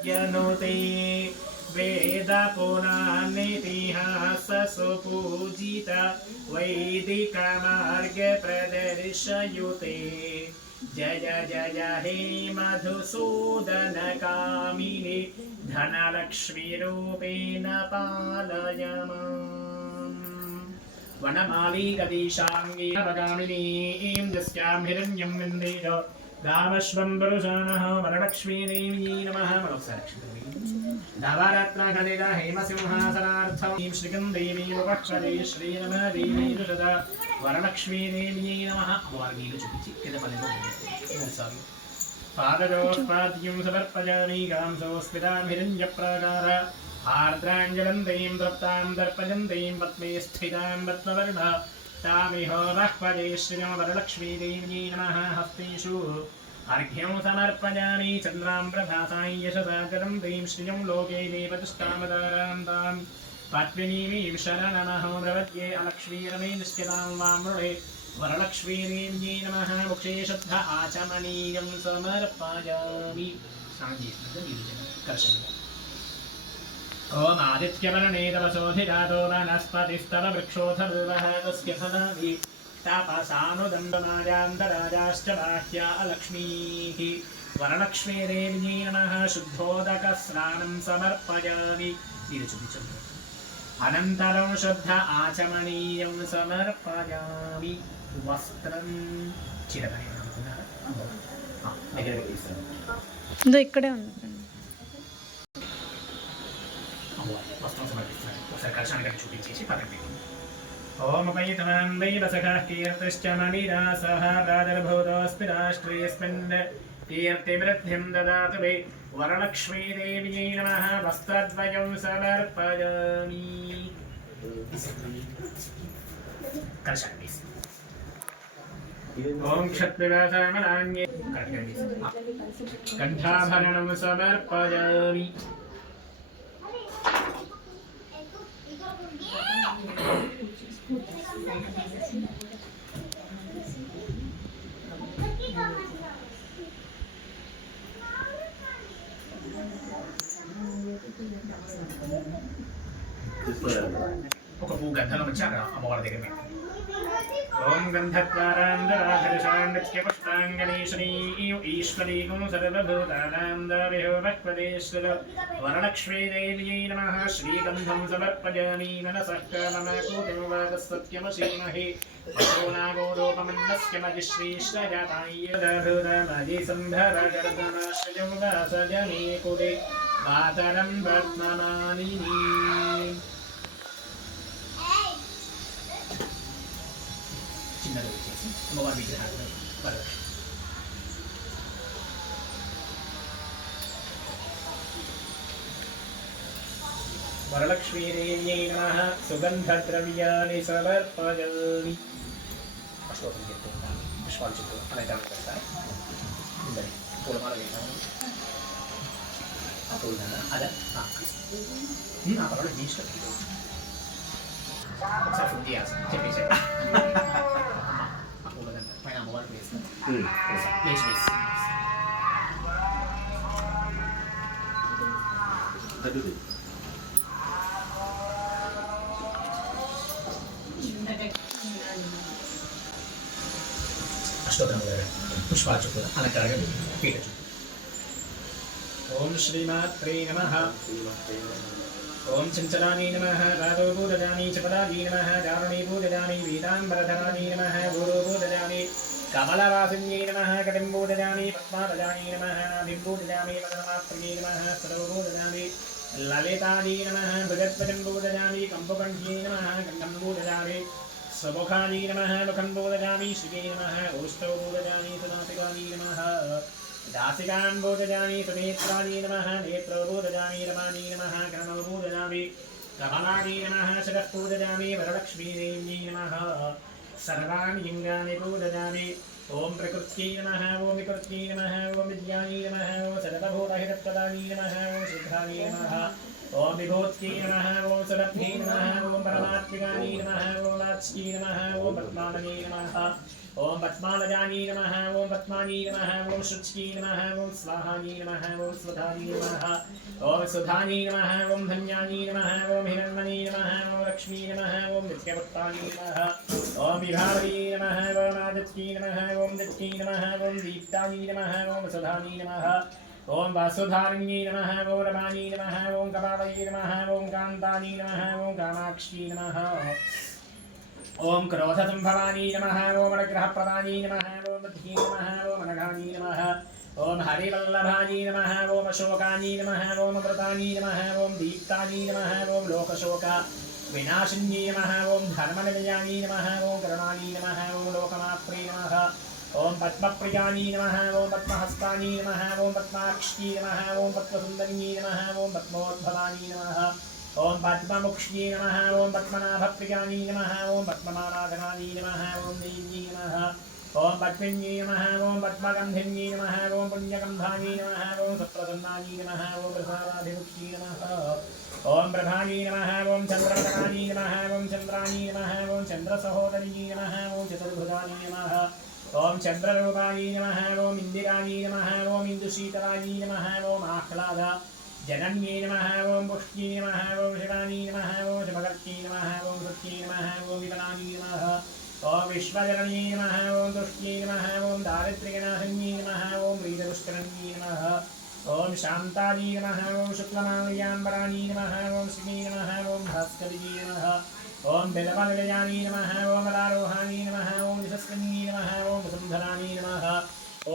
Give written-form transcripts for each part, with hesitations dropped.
यनुते वेदपुराणेतिहाससुपूजित वैदिकमार्गप्रदर्शयुते जय जय हे मधुसूदनकामिनि धनलक्ष्मीरूपेण पालय माम्। वनमाली गदीशाङ्गी अपगामिनीं यस्यां हिरण्यं विन्देह दामश्वं पुरुषाणः वरलक्ष्मीदेवी नमः। नवरत्नखचिता हेमसिंहासनार्थं श्रीगन्धेवी उपक्षरे श्रीरमदेवी सदा वरलक्ष्मीदेवी नमः। पादयोस्पाद्यं समर्पयामि गांसोऽस्मितां हिरण्यप्राकार आर्द्राञ्जलन्तीं तृप्तां दर्पयन्तीं पद्मे स्थितां पद्मवर्णा तामिह बह्वजे श्रियं वरलक्ष्मीदेवी नमः। हस्तेषु अर्घ्यं समर्पयामि चन्द्रां प्रभासां यशसा करन्तीं श्रियं लोके देवतिष्ठामदारां तां पद्मिनीं शरणमहो प्रपद्ये अलक्ष्मीरमे निश्चितां वामृणे वरलक्ष्मीदेवी नमः। मुखे शुद्ध आचमनीयं समर्पयामि। ओम आदित्यवर्णे तपसोऽधिजातो वनस्पतिस्तव वृक्षोऽथ तस्य फलानि तापसानुदण्डमाजान्तराजाश्च बाह्या अलक्ष्मीः। वरलक्ष्मीदेवी नमः। शुद्धोदकस्नानं समर्पयामि। अनन्तरं शुद्ध आचमनीयं समर्पयामि। वस्त्रं ఇదో ఇక్కడే ఉంది. वस्त्रं समर्पिస్తాను ఒకసారి కలశానికి చూపించేసి పక్కన పెట్టి ఓం ఉపైతమాం దైవసఖः కీర్తిశ్చ మణిరాసः రాజర్భూతోऽस्मि राष्ट्रेऽस्मिन् कीर्तिवृद्धिं ददातु मे। वरलक्ष्मीदेव्यै नमः। वस्त्रद्वयं समर्पयामि। कलशाన్ని వేసి ఓం క్షత్రివాసామలాన్యే కంఠాభరణం సమర్పయామి। ఒక పువ్వు గంధం వచ్చి అక్కడ అమ్మవారి దగ్గర పెట్టి ఓం గంధద్వారాంధరాధరిషాంగత్యపుష్పాంగణేశ్వరీ ఈశ్వరీగం సర్వభూతానాం దావిహో భక్వదేశ్వర వరలక్ష్మీదేవ్యై నమః। శ్రీగంధం సమర్పయామి। మనసః కామమాకూతిం వాగస్సత్యమసీమహి పశూనాగోరూపమన్నస్య మజిశ్రీశ్రజాతాయ్యదభూతమజి సంభరగర్భమాశ్రయం వాసజమే కురే మాతరం పద్మమాలినీ। చిన్నగా వచ్చేసి అమ్మవారి విగ్రహాన్ని వరలక్ష్మి వరలక్ష్మీదేవ్యై నమః। సుగంధద్రవ్యాన్ని సమర్పయామి। అష్టోత్తరం చెప్తూ ఉంటాను పుష్పాలు చుట్టూ అలంకరణ చేస్తారు. ఇద్దరి పూలమాల వేస్తాను. ఆ పూలదండ అదే ఆ పర్వాలేదు మీ ఇష్టం. ఒకసారి ఫుడ్ చేయాల్సి చెప్పేసారు. ఆ పూలదండ పైన అమ్మవారికి వేస్తాను. వేసి అష్టోత్తరం పుష్పాల చుట్టూ అలంకరణ పీట చుట్టూ ఓం శ్రీమాత్రే నమః। ఓం చంచలాని నమః। రాధో పూజయామి। చపలాని నమః। దారుణీ పూజయామి। పీతాంబరధరాని నమః। గురు పూజయామి। కమలవాసిన్యై నమః। కటిం పూజయామి। పద్మాలయాని నమః। నాభిం పూజయామి। పదమాప్రియై నమః। స్థలౌ పూజయామి। లలితాని నమః। భుజద్వజం పూజయామి। కంపుకంఠ్యై నమః। గంధం పూజయామి। स्वमुखानि नमः। मुखं पूजयामि। श्रिये नमः। ओष्ठौ पूजयामि। सुनासिकानि नमः। दासिकां पूजयामि। सुनेत्राणि नमः। नेत्रौ पूजयामि। रमाणि नमः। कर्णौ पूजयामि। कमलानि नमः। शिरः पूजयामि। वरलक्ष्मीदेव्यै नमः। सर्वाणि लिङ्गानि पूजयामि। ओम प्रकृत्यै नमः। ओम विकृत्यै नमः। ओम विद्यायै नमः। ओम सर्वभूतहितप्रदायै नमः। ओम शुद्धायै नमः। ओम विभूत्यै नमः ओम सुरभ्यै नमः ओम परमात्मिकायै नमः ओम लाक्ष्मी नमः ओम पद्मावत्यै नमः ओम पद्मावजायै नमः ओम पद्मायै नमः ओम शुच्यै नमः ओम स्वाहायै नमः ओम स्वधायै नमः ओम सुधायै नमः ओम धन्यायै नमः ओम हिरण्मयै नमः ओम लक्ष्मी नमः ओम नित्यवत्तायै नमः ओम विभावयै नमः ओम आदित्यै नमः ओम दित्यै नमः ओम दीप्तायै नमः ओम सुधायै नमः ओम वासुधारिण्यै नमः ओम रमायै नमः ओम कपालयै नमः ओम कान्तायै नमः ओम कामाक्ष्यै नमः ओम क्रोधसंभवायै नमः ओम अनुग्रहप्रदायै नमः ओम बुद्ध्यै नमः ओम अनघायै नमः ओम हरिवल्लभायै नमः ओम अशोकायै नमः ओम व्रतायै नमः ओम दीप्तायै नमः ओम लोकशोक विनाशिन्यै नमः ओम धर्मनिलयायै नमः ओम करुणायै नमः ओम लोकमात्रे नमः ओम पद्मप्रियायै नमः ओम पद्महस्तायै नमः ओम पद्माक्ष्यै नमः ओम पद्मसुन्दर्यै नमः ओम पद्मोद्भवायै नमः ओम पद्ममुक्ष्यै नमः ओम पद्मनाभप्रियायै नमः ओम पद्मनाराधनायै नमः ओम देव्यै नमः ओम पद्मिन्यै नमः ओम पद्मगन्धिन्यै नमः ओम पुण्यगन्धायै नमः ओम सुप्रसन्नायै नमः ओम प्रसादाभिमुख्यै नमः ओम प्रभायै नमः ओम चन्द्रवदनायै नमः ओम चन्द्रायै नमः ओम चन्द्रसहोदर्यै नमः ओम चतुर्भुजायै नमः ओम चन्द्ररूपायै नमः ओम इन्दिरायै नमः ओम इन्दुशीतलायै नमः ओम आह्लाद जनन्यै नमः ओम पुष्ट्यै नमः ओम शिवायै नमः ओम शिवकर्त्यै नमः ओम सत्यै नमः ओम विमलायै नमः ओम विश्वजनन्यै नमः ओम तुष्ट्यै नमः ओम दारिद्र्यनाशन्यै नमः ओम वीरदुष्करण्यै नमः ओम शान्तायै नमः ओम शुक्लमालयाम्बरायै नमः ओम श्रीयै नमः ओम भास्करियै नमः ओम बिल्वनिलयायै नमः ओम लारोहायै नमः ओम यशस्विन्यै नमः ओम वसुन्धरायै नमः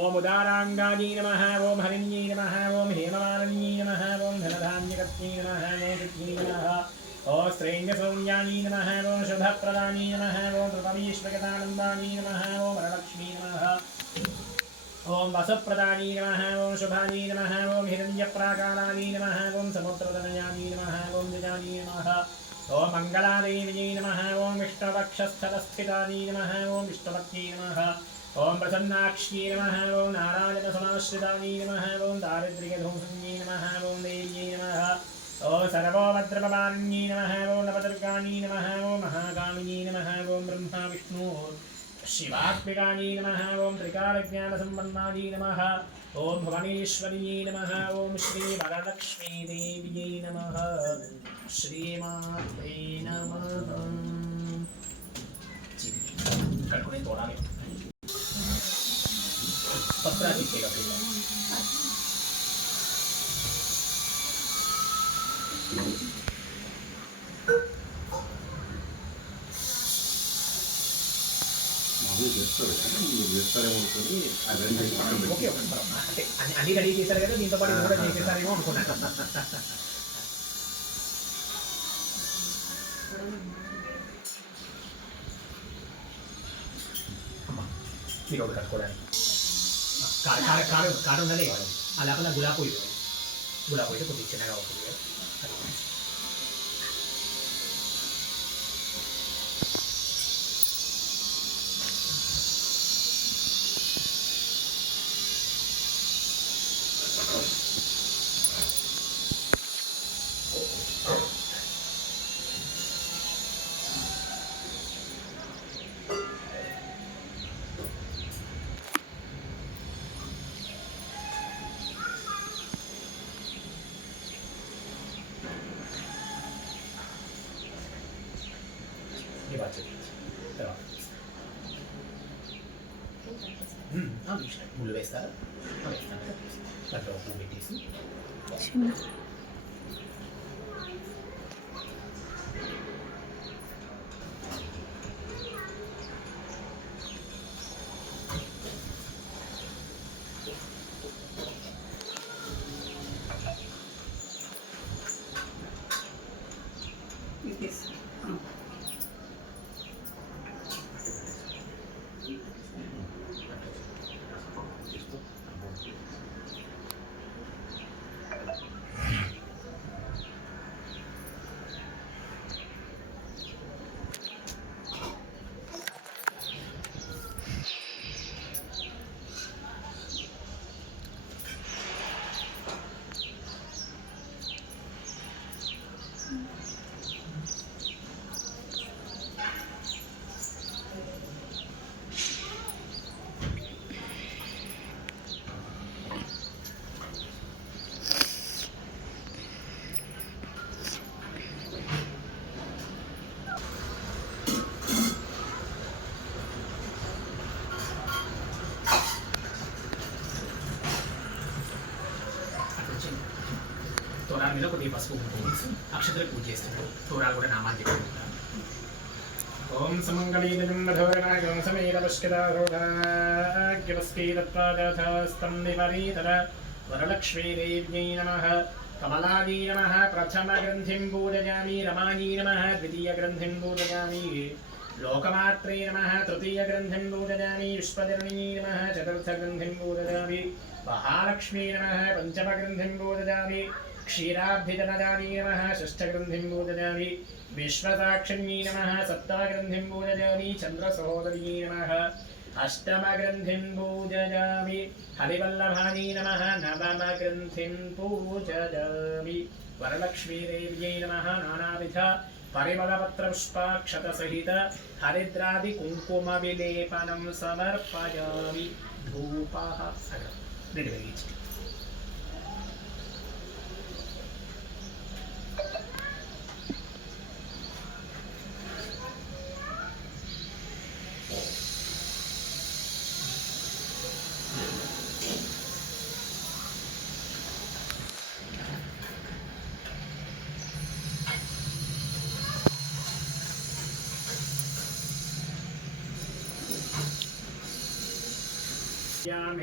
ओम उदारांगायै नमः ओम हरिण्यै नमः ओम हेममालिन्यै नमः ओम धनधान्यकर्त्यै नमः ओम सिद्ध्यै नमः ओम श्रेण्यसौम्यायै नमः ओम शुभप्रदायै नमः ओम प्रपमीश्वरगतानन्दायै नमः ओम वरलक्ष्मी नमः ओम वसुप्रदायै नमः ओम शुभायै नमः ओम हिरण्यप्राकारायै नमः ओम समुद्रतनयायै नमः ओम जजायै नमः ओम मङ्गलादेव्यै नमः ओम विष्णुवक्षस्थलस्थितायै नमः ओम विष्णुपत्यै नमः ओम प्रसन्नाक्ष्यै नमः ओम नारायणसमाश्रितायै नमः ओम दारिद्र्यधूसन्यै नमः ओम देव्यै नमः ओम सर्वोपद्रवपालिन्यै नमः ओम नवदुर्गायै नमः ओम महाकामिन्यै नमः ओम ब्रह्मा विष्णु शिवात्मिकायै नमः ओम त्रिकालज्ञानसम्पन्नायै नमः ओम भुवनेश्वर्यै नमः ओम श्री वरलक्ष्मीदेव्यै नमः श्रीमात्रे नमः कड़कुड़े तोड़ा ले पत्रा दिखेगा ఓకే అంటే అన్ని రెడీ చేశారు కదా దీంతో పాటు కూడా చేసేసారేమో అనుకున్నాను మీరు ఒకటి కట్టుకోవడానికి కారు ఉన్నదే కాదు ఆ లోపల గులాబీ అయితే కొద్దిగా చిన్నగా ఉంటుంది కదా ये बात चलिए मुళ్ళు వేస్తారు వేస్తాను దాంట్లో ఉప్పు పెట్టేసి తోరాల మీద కొద్దిగా పసుపు వేసి అక్షతలు పూజ చేస్తున్నాడు. తోరాలు కూడా నామాలు చెప్పుకుంటారు. ఓం సుమంగళీదం మధోరణాగం సమేతపుష్కరారోగ్యవస్కీతత్వాదథస్తం విపరీతర వరలక్ష్మీదేవ్యై నమః. కమలాదీ నమః. ప్రథమగ్రంథిం పూజయామి. రమాయీ నమః. ద్వితీయగ్రంథిం పూజయామి. లోకమాత్రే నమః. తృతీయగ్రంథిం పూజయామి. విశ్వధరణీ నమః. చతుర్థగ్రంథిం పూజయామి. మహాలక్ష్మీ నమః. పంచమగ్రంథిం పూజయామి. క్షీరాబ్ధిజనదానీ నమః. షష్ఠగ్రంథిం పూజయామి. విశ్వసాక్షిణ్యై నమః. సప్తమగ్రంథిం పూజయామి. చంద్రసహోదర్యై నమః. అష్టమగ్రంథిం పూజయామి. హరివల్లభానీ నమః. నవమగ్రంథిం పూజయామి. వరలక్ష్మీదేవ్యై నమః. నానావిధ పరిమళపత్రపుష్పాక్షత సహిత హరిద్రాది కుంకుమ విలేపనం సమర్పయామి. ధూపః అగరం రెండు వెలిగించి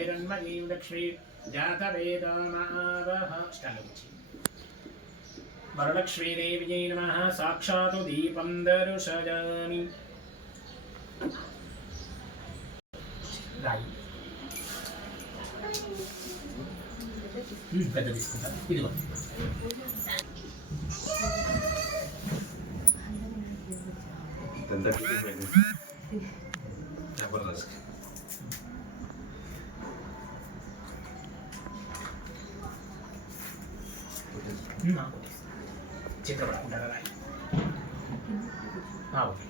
హిరణ్మయీం లక్ష్మీ జాతవేదమావహ. వరలక్ష్మీదేవ్యై నమః. సాక్షాత్ దీపం దర్శయామి. పెద్ద తీసుకుంటా. ఇది జబర్దస్త్. చేతిలో పట్టుకుంటారా రాయి? ఓకే.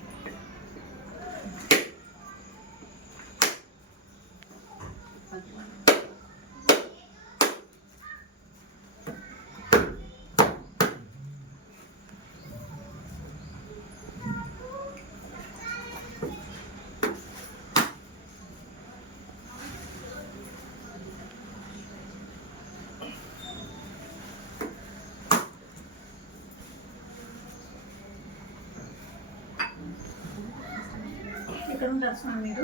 ఎక్కడ ఉంటారు స్వామి మీరు?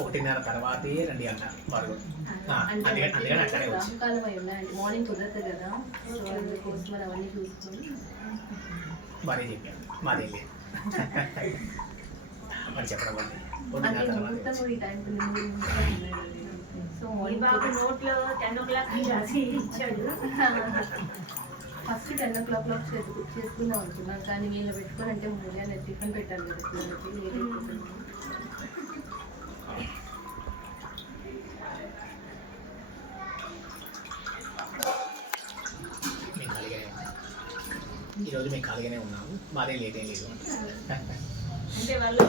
ఒకటిన్నర తర్వాతే రండి అన్నారు వారు. అందుకని అట్లానే వచ్చి మార్నింగ్ కుదరదు కదా, అందుకోసం అవన్నీ చూసుకొని మరీ చెప్పాను. మాదే లేదు మరి చెప్పడం వల్ల బాబు నోట్లో 10 o'clock రాసి ఇచ్చాడు. ఫస్ట్ 10 o'clock చేసుకుందాం అనుకున్నాను, కానీ వీళ్ళు పెట్టుకొని అంటే ముందుగా టిఫిన్ పెట్టాలి కదా పిల్లలకి. ఈరోజు మేము ఖాళీగానే ఉన్నాము, మాదే లేట్ ఏం లేదు. అంటే వాళ్ళు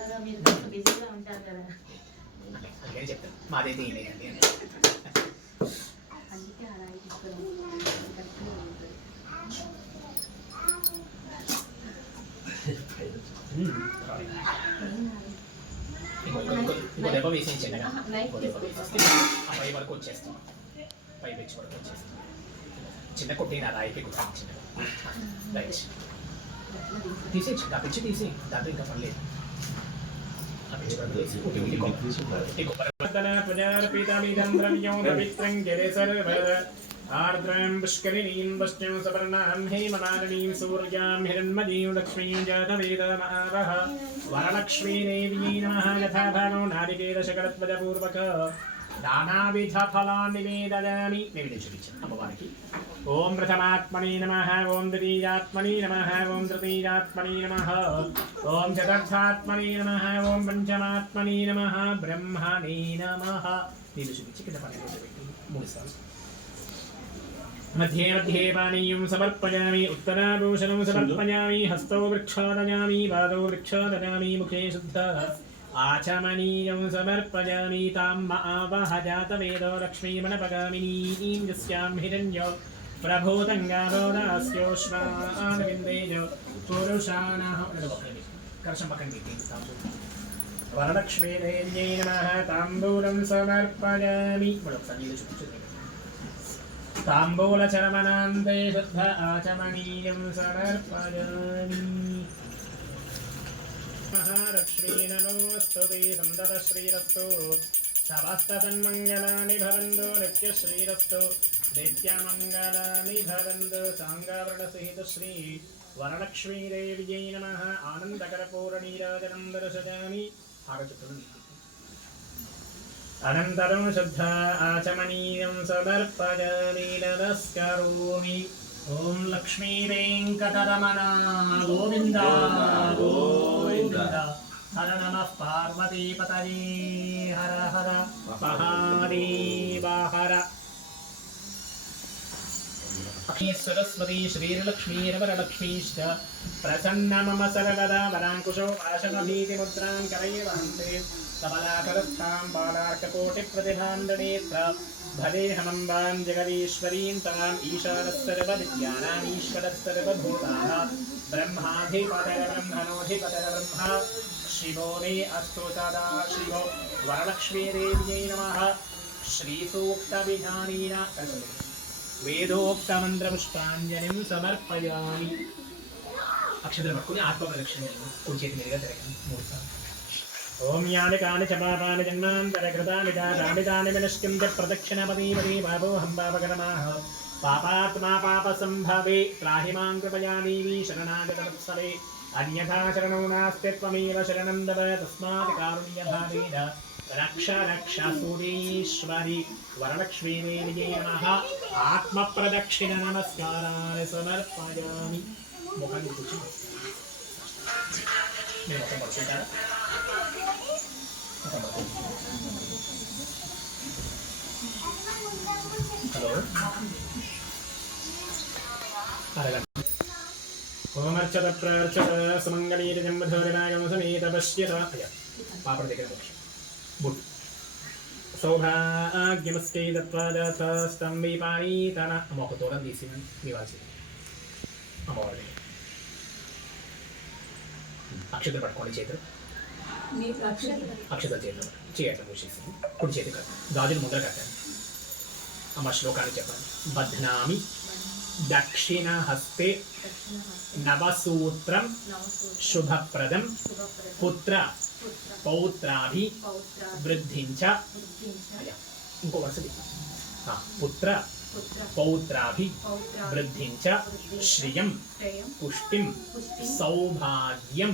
కదా, మీరు బిజీగా ఉంటారు కదా, అందుకని చెప్తాను మాదైతే ఏం లేదండి. అందుకే అలా ఇంకో దెబ్బ వేసేయించండి, ఇంకో దెబ్బ వేసేస్తే ఆ పై వరకు వచ్చేస్తాం, పై పెంచి వరకు వచ్చేస్తాం. చిన్న కొట్టిన రాయికి కుట్టాను చిన్నగా రైట్ తీసేయచ్చు, ఆ పిచ్చి తీసి దాంట్లో ఇంకా పర్లేదు. ఆర్ద్రాం పుష్కరిణీం పుష్టిం సవర్ణాం హేమమాలినీం సూర్యాం హిరణ్మయీం లక్ష్మీం జాతవేదమావహ. వరలక్ష్మీదేవ్యై నమః. యథాభాగో నారికేళశకలత్వజపూర్వక నానావిధ ఫలాన్ని నివేదయామి. నైవేద్యం చూపించాను అమ్మవారికి. ఓం ప్రథమాత్మనే నమః. ఓం ద్వితీయాత్మనే నమః. ఓం తృతీయాత్మనే నమః. ఓం చతుర్థాత్మనే నమః. ఓం పంచమాత్మనే నమః. బ్రహ్మణే నమః. నీళ్ళు చూపించి కింద పన్నెండు పెట్టి 3 సార్లు. मध्ये मध्ये पानीयं समर्पयामि. उत्तराभूषणं समर्पयामि. हस्तौ वृक्षादयामि. पादौ वृक्षादयामि. मुखे शुद्धः आचमनीयं समर्पयामि. ताम् आवह जातवेदो लक्ष्मीमणपगामिनीं यस्यां हिरण्यो प्रभूतङ्गारोदास्योश्वानविन्देज पुरुषाणाः कर्षं पकं वरलक्ष्मीदेव्यै नमः ताम्बूलं समर्पयामि ताम्बूलचरमनान्ते शुद्ध आचमनीयं समर्पयामि महालक्ष्मी नमोऽस्तु ते सन्ततश्रीरस्तु समस्तसन्मङ्गलानि भवन्तु नित्यश्रीरस्तु नित्यमङ्गलानि भवन्तु साङ्गावरणसहितश्री वरलक्ष्मीदेव्यै नमः आनन्दकरपूर्णनीराजनं दर्शयामि अनन्तरं शुद्ध आचमनीयं समर्पयामि नमस्करोमि ॐ लक्ष्मीवेङ्कटरमणा गोविन्द गोविन्द हर नमः पार्वतीपतये हर हर महादेव हर सरस्वती श्रीलक्ष्मीरवरलक्ष्मीश्च प्रसन्न मम सर्वदा वराङ्कुशो पाशमभीतिमुद्रां करैर्वहन्ते कमलाकरस्थां बालार्ककोटिप्रतिभां दणेत्र भवेऽहमम्बां जगदीश्वरीं ताम् ईशानः सर्वविद्यानामीश्वरः सर्वभूताः ब्रह्माधिपतिर्ब्रह्मणोऽधिपतिर्ब्रह्मा शिवो मे अस्तु सदा शिवो वरलक्ष्मीदेव्यै नमः श्रीसूक्तविधानेन वेदोक्तमन्त्रपुष्पाञ्जलिं समर्पयामि अक्षतలు పట్టుకొని ఆత్మప్రదక్షిణ కుడి చేతి మీదుగా తిరగండి 3 సార్లు ఓం యాని కాని చ పాపాని జన్మాంతరకృతాని దాని వినశ్కించ ప్రదక్షిణపదీపదీ పాపోహం పాపకర్మాః పాపాత్మా పాపసంభవే త్రాహి మాం కృపయా దేవీ శరణాగతవత్సలే అన్యథా శరణో నాస్తి త్వమేవ శరణం దవ తస్మాత్ కారుణ్యభావేన रक्ष रक्ष सुरेश्वरी वरलक्ष्मीदेव्यै नमः आत्मप्रदक्षिण नमस्कारान् समर्पयामि मुखाన్ని కూర్చో నేను ఒక పడుకుంటారా హలో అరగంట ఓమర్చత ప్రార్చత సుమంగళీరజం మధురనాగం సమేత పశ్యత పాపడ దగ్గర బుట్ సౌభాగ్యమస్కై దత్వాదస్తం విపాణీతన అమ్మొక దూరం తీసి ఇవ్వాల్సి అమ్మవారి అక్షతలు పట్టుకోండి చేతులు అక్షతలు చేతులు చేయట్లా పూసేసి కుడి చేతి కట్ట గాజులు ముందర కట్టాను అమ్మ శ్లోకాన్ని చెప్పండి బధ్నామి దక్షిణ హస్తే నవసూత్రం శుభప్రదం పుత్ర పౌత్రాభి వృద్ధించ ఇంకో వరుస పుత్ర పౌత్రాభి వృద్ధించ శ్రియం పుష్టిం సౌభాగ్యం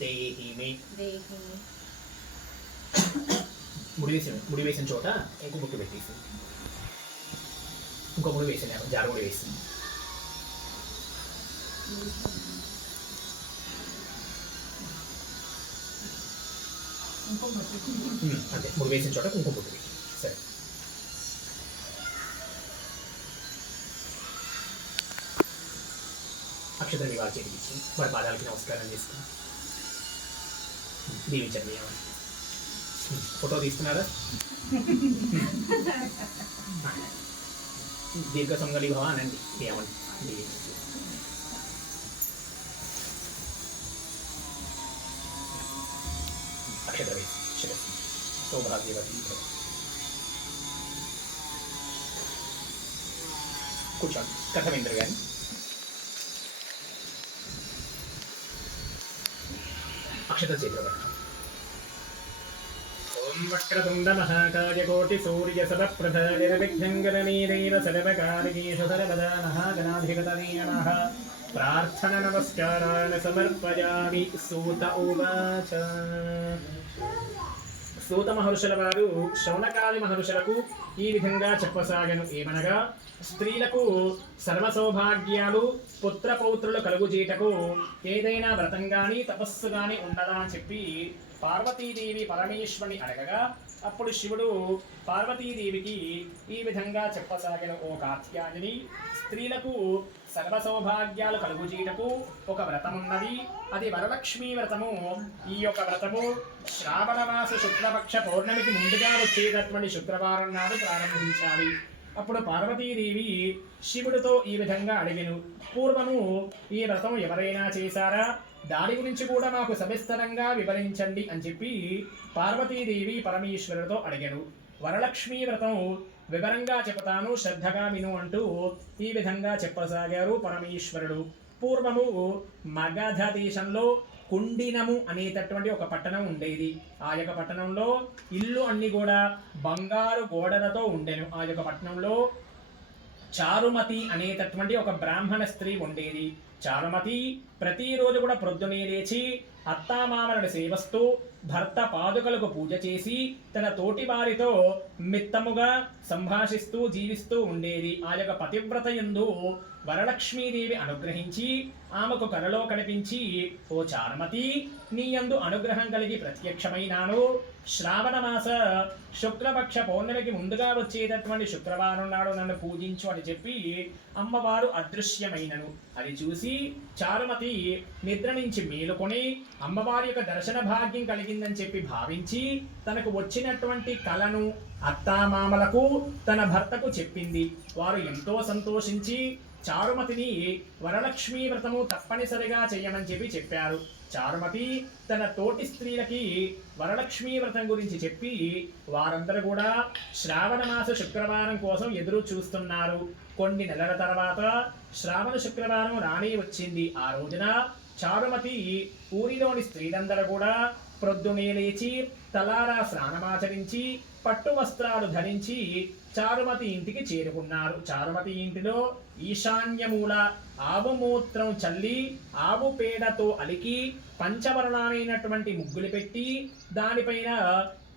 దేహి మే ముడి వేసిన చోట ఇంకో ముక్కు పెట్టేసి ఇంకో ముడి వేసిన జారముడి వేసి అంతే ముడి వేసిన చోట కుంకుమ బొట్టు వేసి సరే అక్షతలు వారి చేతికి ఇచ్చి వారి పాదాలకి నమస్కారం చేసుకుని దీవించండి ఫోటో తీస్తున్నారా దీర్ఘ సంగలి భవ అనండి ఏమండి దీవించి అక్షత వేసి శిరస్సు సౌభాగ్యవతి కూర్చోండి కథమేంద్ర గారి అక్షత చేతులు ఓం వక్రతుండ మహాకాయ కోటి సూర్య సమప్రభ నిర్విఘ్నం గణనీదేవ సర్వకార్యేషు సర్వదా మహాగణాధిపతయే నమః ప్రార్థన నమస్కారాన్ సమర్పయామి సూత ఉవాచ సూత మహర్షుల వారు శౌనకాది మహర్షులకు ఈ విధంగా చెప్పసాగను ఏమనగా స్త్రీలకు సర్వ సౌభాగ్యాలు పుత్ర పౌత్రులు కలుగుజేటకు ఏదైనా వ్రతం గాని తపస్సు గాని ఉండదా అని చెప్పి పార్వతీదేవి పరమేశ్వరుని అడగగా అప్పుడు శివుడు పార్వతీదేవికి ఈ విధంగా చెప్పసాగిన ఓ కాత్యాయని స్త్రీలకు సర్వ సౌభాగ్యాలు కలుగుజేటకు ఒక వ్రతం ఉన్నది అది వరలక్ష్మీ వ్రతము ఈ యొక్క వ్రతము శ్రావణ మాస శుక్లపక్ష పౌర్ణమికి ముందుగా వచ్చేటటువంటి శుక్రవారం నాడు ప్రారంభించాలి అప్పుడు పార్వతీదేవి శివుడితో ఈ విధంగా అడిగెను, పూర్వము ఈ వ్రతం ఎవరైనా చేశారా, దాని గురించి కూడా మాకు సవిస్తరంగా వివరించండి అని చెప్పి పార్వతీదేవి పరమేశ్వరుడితో అడిగెను. వరలక్ష్మీ వ్రతం వివరంగా చెబుతాను, శ్రద్ధగా విను అంటూ ఈ విధంగా చెప్పసాగారు పరమేశ్వరుడు. పూర్వము మగధ దేశంలో కుండినము అనేటటువంటి ఒక పట్టణం ఉండేది. ఆ యొక్క పట్టణంలో ఇల్లు అన్ని కూడా బంగారు గోడలతో ఉండెను. ఆ యొక్క పట్టణంలో చారుమతి అనేటటువంటి ఒక బ్రాహ్మణ స్త్రీ ఉండేది. చారుమతి ప్రతిరోజు కూడా ప్రొద్దునే లేచి అత్తామామలను సేవస్తూ భర్త పాదుకలకు పూజ చేసి తన తోటి వారితో మిత్తముగా సంభాషిస్తూ జీవిస్తూ ఉండేది. ఆ యొక్క పతివ్రత యందు వరలక్ష్మీదేవి అనుగ్రహించి ఆమెకు కలలో కనిపించి, ఓ చారుమతి, నీ యందు అనుగ్రహం కలిగి ప్రత్యక్షమైనాను. శ్రావణ మాస శుక్లపక్ష పౌర్ణమికి ముందుగా వచ్చేటటువంటి శుక్రవారం నాడు నన్ను పూజించు అని చెప్పి అమ్మవారు అదృశ్యమైనను. అది చూసి చారుమతి నిద్ర నుంచి మేలుకొని అమ్మవారి యొక్క దర్శన భాగ్యం కలిగిందని చెప్పి భావించి తనకు వచ్చినటువంటి కలను అత్తామామలకు తన భర్తకు చెప్పింది. వారు ఎంతో సంతోషించి చారుమతిని వరలక్ష్మీ వ్రతము తప్పనిసరిగా చేయమని చెప్పారు. చారుమతి తన తోటి స్త్రీలకి వరలక్ష్మీ వ్రతం గురించి చెప్పి వారందరూ కూడా శ్రావణ మాస శుక్రవారం కోసం ఎదురు చూస్తున్నారు. కొన్ని నెలల తర్వాత శ్రావణ శుక్రవారం రానే వచ్చింది. ఆ రోజున చారుమతి ఊరిలోని స్త్రీలందరూ కూడా ప్రొద్దునే లేచి తలారా స్నానమాచరించి పట్టు వస్త్రాలు ధరించి చారుమతి ఇంటికి చేరుకున్నారు. చారుమతి ఇంటిలో ఈశాన్యమూల ఆవు మూత్రం చల్లి ఆవు పేడతో అలికి పంచవర్ణాలైనటువంటి ముగ్గులు పెట్టి దానిపైన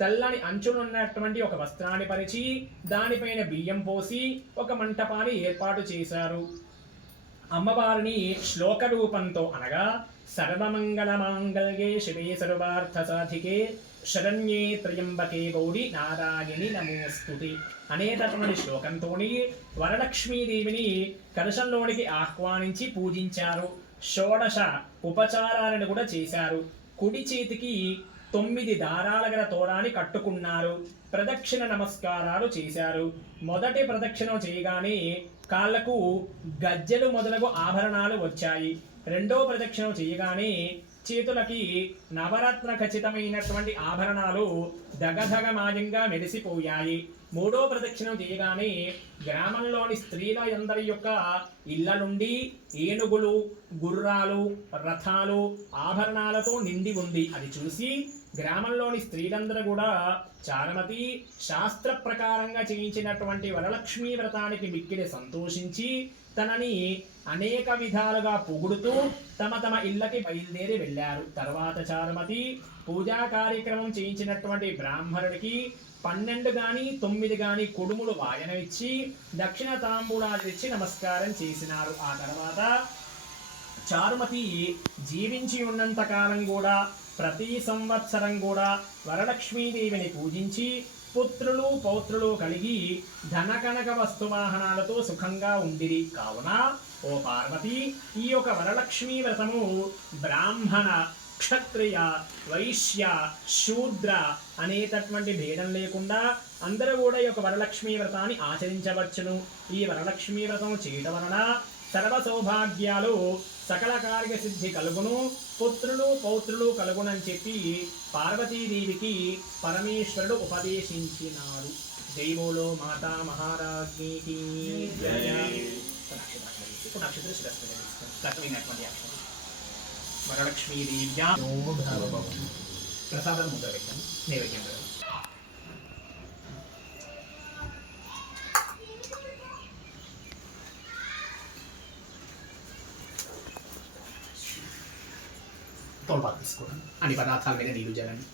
తెల్లని అంచులున్నటువంటి ఒక వస్త్రాన్ని పరిచి దానిపైన బియ్యం పోసి ఒక మంటపాన్ని ఏర్పాటు చేశారు. అమ్మవారిని శ్లోక రూపంతో అనగా సర్వమంగళ మాంగళ్యే శివే సర్వార్థ సాధికే శరణ్యే త్రయంబకే గౌరీ నారాయణి నమోస్తుతే అనేటటువంటి శ్లోకంతో వరలక్ష్మీదేవిని కలశంలోనికి ఆహ్వానించి పూజించారు. షోడశ ఉపచారాలను కూడా చేశారు. కుడి చేతికి 9 దారాల గల తోరాన్ని కట్టుకున్నారు. ప్రదక్షిణ నమస్కారాలు చేశారు. మొదటి ప్రదక్షిణ చేయగానే కాళ్లకు గజ్జెలు మొదలగు ఆభరణాలు వచ్చాయి. రెండో ప్రదక్షిణ చేయగానే చేతులకి నవరత్న ఖచ్చితమైనటువంటి ఆభరణాలు దగదగమాయంగా మెరిసిపోయాయి. మూడో ప్రదక్షిణం చేయగానే గ్రామంలోని స్త్రీల అందరి యొక్క ఇళ్ల నుండి ఏనుగులు, గుర్రాలు, రథాలు ఆభరణాలతో నిండి ఉంది. అది చూసి గ్రామంలోని స్త్రీలందరూ కూడా చారుమతి శాస్త్ర ప్రకారంగా చేయించినటువంటి వరలక్ష్మీ వ్రతానికి మిక్కిలి సంతోషించి తనని అనేక విధాలుగా పొగుడుతూ తమ తమ ఇళ్ళకి బయలుదేరి వెళ్ళారు. తర్వాత చారుమతి పూజా కార్యక్రమం చేయించినటువంటి బ్రాహ్మణుడికి 12 గాని 9 గాని కుడుములు వాయన ఇచ్చి దక్షిణ తాంబూలాలు ఇచ్చి నమస్కారం చేసినారు. ఆ తర్వాత చారుమతి జీవించి ఉన్నంత కాలం కూడా ప్రతి సంవత్సరం కూడా వరలక్ష్మీదేవిని పూజించి పుత్రులు పౌత్రులు కలిగి ధనకనక వస్తువాహనాలతో సుఖంగా ఉండిరి. కావున ఓ పార్వతి, ఈ యొక్క వరలక్ష్మీ వ్రతము బ్రాహ్మణ, క్షత్రియ, వైశ్య, శూద్ర అనేటటువంటి భేదం లేకుండా అందరూ కూడా ఈ యొక్క వరలక్ష్మీ వ్రతాన్ని ఆచరించవచ్చును. ఈ వరలక్ష్మీ వ్రతం చేయటం వలన సర్వ సౌభాగ్యాలు, సకల కార్య సిద్ధి కలుగును, పుత్రులు పౌత్రులు కలుగునని చెప్పి పార్వతీదేవికి పరమేశ్వరుడు ఉపదేశించినారు. జైబోలో మాతా మహారాజ్ఞికి వరలక్ష్మీదేవ్యా ప్రసాదం ముద్ర పెట్టాను. నైవేద్యం తోల్పాకు తీసుకోవడం, అన్ని పదార్థాల మీద నీళ్లు జల్లండి.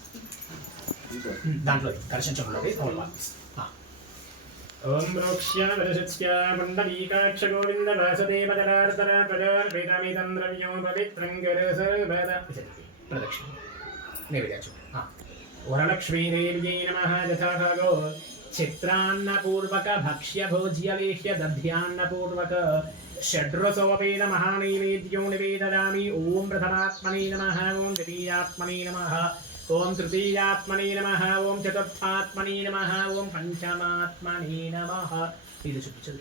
దాంట్లో కలశంచంలోకి తోల్పాకు తీసుకో. ఓం ప్రోక్ష్య వరసత్స్య పుండరీకాక్ష గోవింద వాసుదేవ జలార్దన ప్రజార్పితమిదం ద్రవ్యం పవిత్రం గరసర్వద ప్రదక్షిణ నైవేద్యం. వరలక్ష్మీదేవ్యై నమః. యథాభాగో చిత్రాన్నపూర్వక భక్ష్య భోజ్యలేహ్య దధ్యాన్నపూర్వక షడ్రసోపేద మహానైవేద్యం నివేదయామి. ఓం ప్రథమాత్మనే నమః. ఓం ద్వితీయాత్మనే నమః. ओम तृतीयात्मने नमः ओम चतुर्थात्मने नमः ओम पंचमात्मने नमः ఇది చూపించదు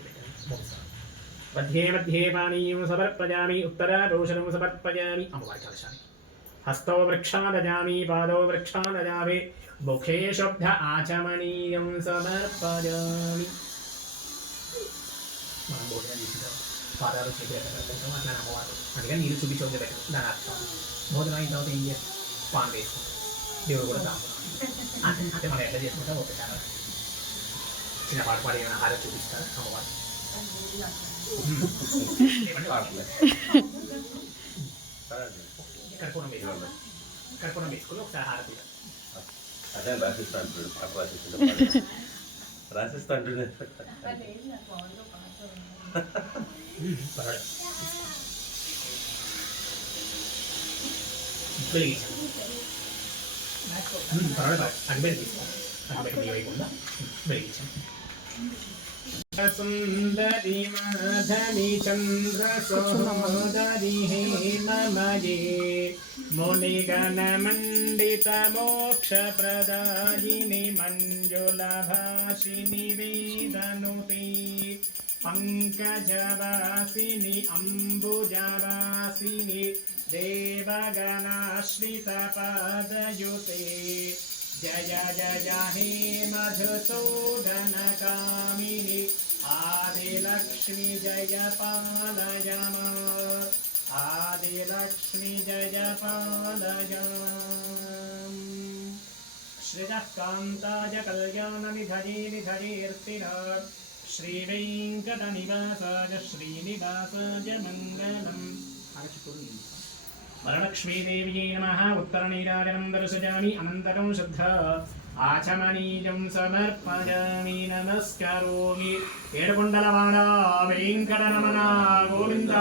मध्ये मध्ये पानीयं समर्पयामि उत्तरारोषणं समर्पयामि अम्बवारि कलशानि हस्तौ वृक्षादजामि पादौ वृक्षादजामि मुखे शुद्ध आचमनीयं समर्पयामि మనం భోజనం చేసిన పాదాలు చేతి పెట్టడం అట్లా అమ్మవారు అందుకని నీళ్ళు చూపించడం పెట్టడం దాని అర్థం భోజనం అయిన తర్వాత ఏం చేస్తాం పాన్ వేసుకుంటాం దేవుడు కూడా తాగుతున్నాం అంటే మనం ఎట్లా చేసుకుంటాం ఒక చాలా చిన్న పాట పాడి ఏమైనా ఆహారం చూపిస్తారు అమ్మవారు కర్పూరం వేసుకుని ఒకసారి హారతి అదే రాసిస్తా అంటున్నాడు सुंदरी माधवी चंद्र सहोदरी हेममये मुनिगण मंडित मोक्ष प्रदायिनी मंजुलभाषिनी वेदनुते पंकजवासिनी अम्बुजवासिनी देवगणाश्रित पादयुते जय जय हे मधुसूदन कामिनी आदिलक्ष्मी जय पालय आदिलक्ष्मी जय पालय श्रियः कान्ताय कल्याणनिधये निधयेऽर्तिराट् श्रीवेङ्कटनिवासाय श्रीनिवासाय मङ्गलम् वरलक्ष्मीदेव्यै नमः उत्तरनीराजनं दर्शयामि अनन्तरं शुद्ध आचमनीयं समर्पयामि नमस्करोमि एडकुण्डलवाडा वेङ्कटरमण गोविन्द